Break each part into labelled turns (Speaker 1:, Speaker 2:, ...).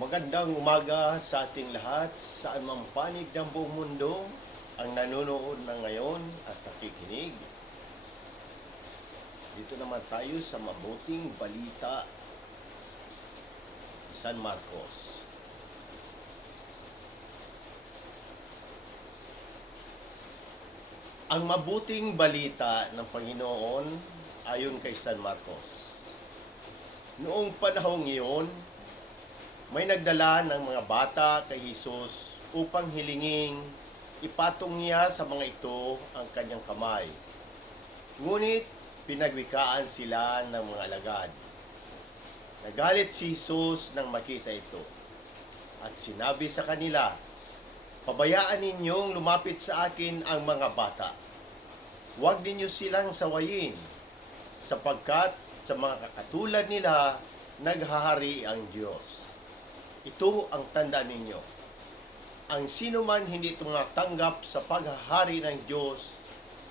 Speaker 1: Magandang umaga sa ating lahat, saan mang panig ng buong mundo ang nanonood na ngayon at nakikinig. Dito naman tayo sa mabuting balita San Marcos. Ang mabuting balita ng Panginoon ayon kay San Marcos. Noong panahong iyon, may nagdala ng mga bata kay Jesus upang hilinging ipatong niya sa mga ito ang kanyang kamay. Ngunit pinagwikaan sila ng mga alagad. Nagalit si Jesus nang makita ito at sinabi sa kanila, Pabayaan ninyong lumapit sa akin ang mga bata. Huwag ninyo silang sawayin sapagkat sa mga kakatulad nila naghahari ang Diyos. Ito ang tanda ninyo. Ang sino man hindi tumatanggap sa paghahari ng Diyos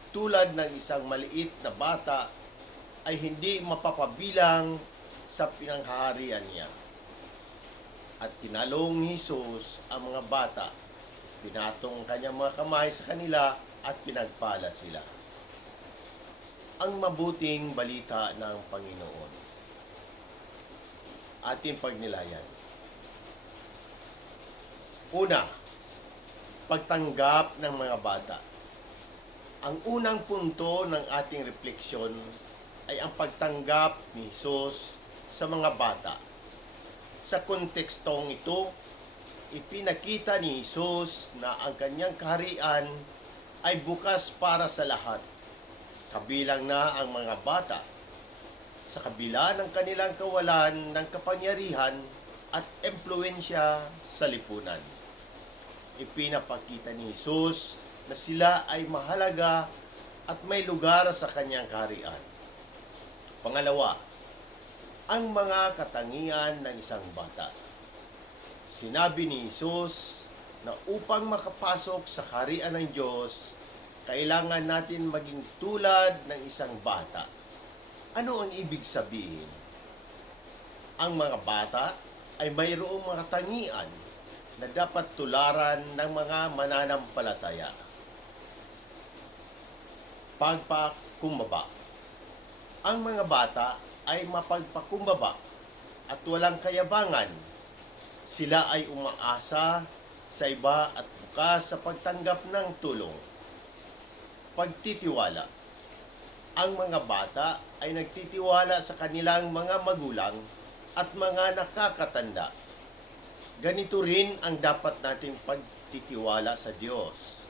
Speaker 1: tulad ng isang maliit na bata ay hindi mapapabilang sa pinanghaharian niya. At tinalong ni Jesus ang mga bata. Pinatong ang kanyang mga kamay sa kanila at pinagpala sila. Ang mabuting balita ng Panginoon. Ating pagnilayan. Una, pagtanggap ng mga bata. Ang unang punto ng ating refleksyon ay ang pagtanggap ni Jesus sa mga bata. Sa kontekstong ito, ipinakita ni Jesus na ang kanyang kaharian ay bukas para sa lahat, kabilang na ang mga bata. Sa kabila ng kanilang kawalan ng kapangyarihan at empluensya sa lipunan ipinapakita ni Jesus na sila ay mahalaga at may lugar sa kanyang kaharian. Pangalawa, ang mga katangian ng isang bata. Sinabi ni Jesus na upang makapasok sa kaharian ng Diyos, kailangan natin maging tulad ng isang bata. Ano ang ibig sabihin? Ang mga bata ay mayroong mga tangian na dapat tularan ng mga mananampalataya. Pagpakumbaba. Ang mga bata ay mapagpakumbaba at walang kayabangan. Sila ay umaasa sa iba at bukas sa pagtanggap ng tulong. Pagtitiwala. Ang mga bata ay nagtitiwala sa kanilang mga magulang at mga nakakatanda ganito rin ang dapat nating pagtitiwala sa Diyos.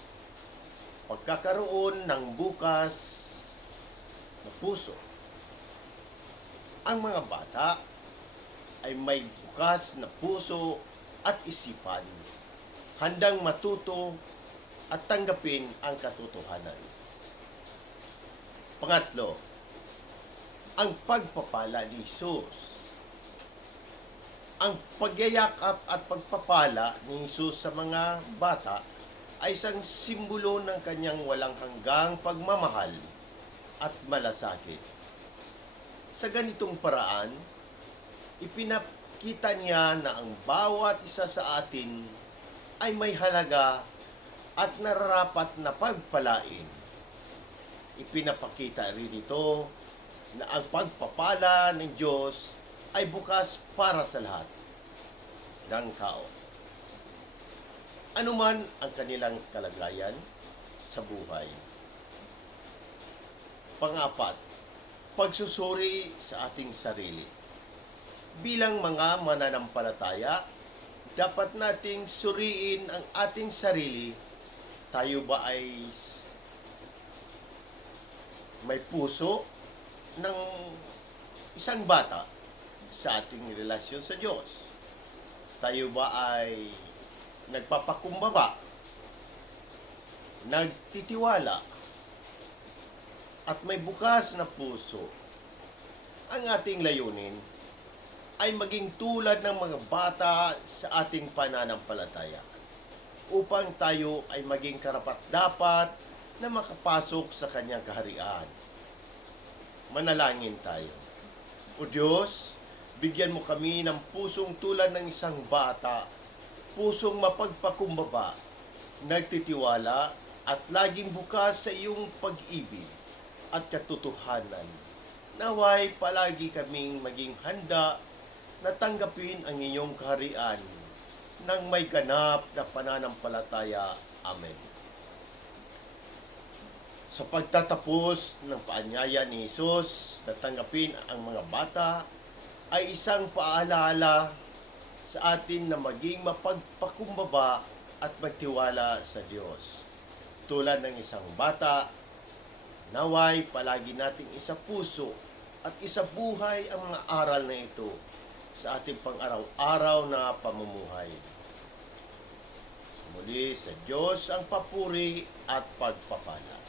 Speaker 1: Pagkakaroon ng bukas na puso. Ang mga bata ay may bukas na puso at isipan, handang matuto at tanggapin ang katotohanan. Pangatlo, ang pagpapala ni Jesus ang pagyayakap at pagpapala ni Jesus sa mga bata ay isang simbolo ng kanyang walang hanggang pagmamahal at malasakit. Sa ganitong paraan, ipinakita niya na ang bawat isa sa atin ay may halaga at nararapat na pagpalain. Ipinapakita rin ito na ang pagpapala ng Diyos ay bukas para sa lahat ng tao. Ano man ang kanilang kalagayan sa buhay. Pangapat, pagsusuri sa ating sarili. Bilang mga mananampalataya, dapat nating suriin ang ating sarili. Tayo ba ay may puso ng isang bata sa ating relasyon sa Diyos? Tayo ba ay nagpapakumbaba, nagtitiwala, at may bukas na puso? Ang ating layunin ay maging tulad ng mga bata sa ating pananampalataya upang tayo ay maging karapat-dapat na makapasok sa kanyang kaharian. Manalangin tayo. O Diyos, Bigyan mo kami ng pusong tulad ng isang bata, pusong mapagpakumbaba, nagtitiwala at laging bukas sa iyong pag-ibig at katotohanan. Naway palagi kaming maging handa na tanggapin ang inyong kaharian ng may ganap na pananampalataya. Amen. Sa pagtatapos ng paanyaya ni Jesus na tanggapin ang mga bata, ay isang paalala sa atin na maging mapagpakumbaba at magtiwala sa Diyos. Tulad ng isang bata, naway palagi nating isa puso at isa buhay ang mga aral na ito sa ating pang-araw-araw na pamumuhay. Muli, sa Diyos ang papuri at pagpapala.